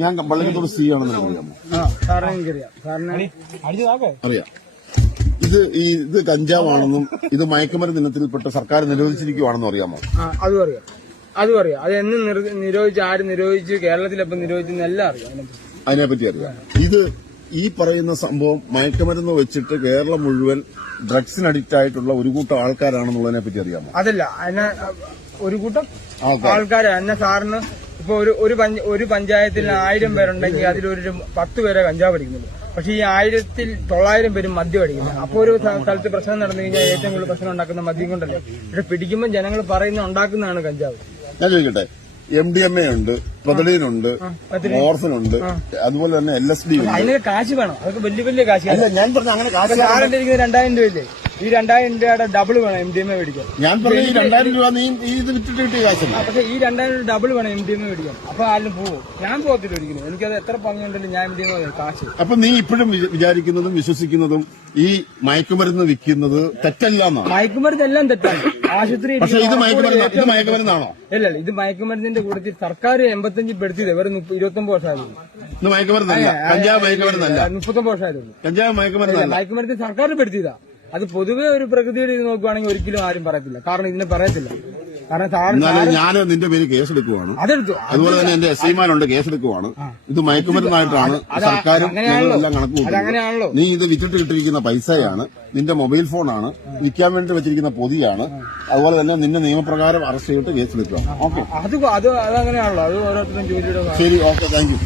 ഞാൻ പള്ളിക്കത്തോട് സി ആണെന്ന് അറിയാം. ഇത് കഞ്ചാവാണെന്നും ഇത് മയക്കുമരുന്ന് ഇനത്തിൽപ്പെട്ട് സർക്കാർ നിരോധിച്ചിരിക്കുവാണെന്നും അറിയാമോ? അതും അറിയാം. അത് എന്ന് നിരോധിച്ച്, ആര് നിരോധിച്ച്, കേരളത്തിലെപ്പം നിരോധിച്ചെന്നെല്ലാം അറിയാം. അതിനെപ്പറ്റി അറിയാം. ഇത് ഈ പറയുന്ന സംഭവം മയക്കുമരുന്ന് വെച്ചിട്ട് കേരളം മുഴുവൻ ഡ്രഗ്സിന് അഡിക്റ്റ് ആയിട്ടുള്ള ഒരു കൂട്ടം ആൾക്കാരാണെന്നുള്ളതിനെ പറ്റി അറിയാമോ? അതല്ല, അതിനെ ഒരു കൂട്ടം ആൾക്കാര് എന്നെ സാറിന് ഇപ്പൊ ഒരു പഞ്ചായത്തിൽ 1000 പേരുണ്ടെങ്കിൽ അതിലൊരു 10 പേരെ കഞ്ചാവ് അടിക്കുന്നുള്ളൂ. പക്ഷെ ഈ 1900 പേരും മദ്യം അടിക്കുന്നത്. അപ്പൊ ഒരു സ്ഥലത്ത് പ്രശ്നം നടന്നു കഴിഞ്ഞാൽ ഏറ്റവും കൂടുതൽ പ്രശ്നം ഉണ്ടാക്കുന്ന മദ്യം കൊണ്ടല്ലേ. പക്ഷെ പിടിക്കുമ്പോൾ ജനങ്ങൾ പറയുന്ന ഉണ്ടാക്കുന്നതാണ് കഞ്ചാവ്. ഞാൻ ചോദിക്കട്ടെ, MDMA ഉണ്ട്, പ്രൊതലീനുണ്ട്, മോർഫിനുണ്ട്, അതുപോലെ തന്നെ LSD ഉണ്ട്. അതിനൊക്കെ കാശ് വേണം. അതൊക്കെ വലിയ കാശ്. അല്ല, ഞാൻ പറഞ്ഞ അങ്ങനെ കാശ് 2000 രൂപയില്ലേ? ഈ 2000 രൂപയുടെ ഡബിൾ വേണം MDMA മേടിക്കാൻ. ഞാൻ പറഞ്ഞ ഈ 2000 രൂപ നീ ഇത് വിറ്റിട്ട് കിട്ടിയ കാശല്ല. പക്ഷെ ഈ 2000 ഡബിൾ വേണം MDMA മേടിക്കാൻ. അപ്പൊ ആരും പോവും. ഞാൻ പോകത്തില്ല ഒരിക്കലും. എനിക്കത് എത്ര പങ്കുണ്ടെങ്കിലും ഞാൻ MDMA കാശ്. അപ്പൊ നീ ഇപ്പോഴും വിചാരിക്കുന്നതും വിശ്വസിക്കുന്നതും ഈ മയക്കുമരുന്ന് വിൽക്കുന്നത് തെറ്റല്ല എന്നാണ്? മയക്കുമരുന്ന് എല്ലാം തെറ്റാണ്. ആശുപത്രി. പക്ഷെ ഇത് മയക്കുമരുന്നാണോ? അല്ല, ഇത് മയക്കുമരുന്നിന്റെ കൂട്ടത്തിൽ സർക്കാർ 85 പെടുത്തിയത് വെറും 29 വർഷമായിരുന്നു. ഇത് മയക്കുമരുന്നല്ല, കഞ്ചാവ് മയക്കുമരുന്നല്ല. 39 വർഷമായിരുന്നു. കഞ്ചാവ് മയക്കുമരുന്നല്ല. മയക്കുമരുന്ന് സർക്കാർ പെടുത്തിയതാ. അത് പൊതുവെ ഒരു പ്രകൃതിയുടെ ഇത് നോക്കുവാണെങ്കിൽ ഒരിക്കലും ആരും പറയത്തില്ല. കാരണം ഇതിനെ പറയത്തില്ല. കാരണം ഞാൻ നിന്റെ പേര് കേസെടുക്കുവാണ്. അതെടുത്തു. അതുപോലെ തന്നെ എന്റെ SIമാരുണ്ട്, കേസെടുക്കുവാണ്. ഇത് മയക്കുമരുന്നായിട്ടാണ് സർക്കാരും എല്ലാം കണക്ക് കൂട്ടുന്നത്. നീ ഇത് വിറ്റിട്ട് കിട്ടിയിരിക്കുന്ന പൈസയാണ്, നിന്റെ മൊബൈൽ ഫോണാണ്, വിൽക്കാൻ വേണ്ടി വെച്ചിരിക്കുന്ന പൊതിയാണ്. അതുപോലെ തന്നെ നിന്നെ നിയമപ്രകാരം അറസ്റ്റ് ചെയ്തിട്ട് കേസെടുക്കുക. ഓക്കെ, അത് അങ്ങനെയാണല്ലോ. അത് ഓരോരുത്തരും ജോലിയുടെ. ശരി, ഓക്കെ, താങ്ക് യു.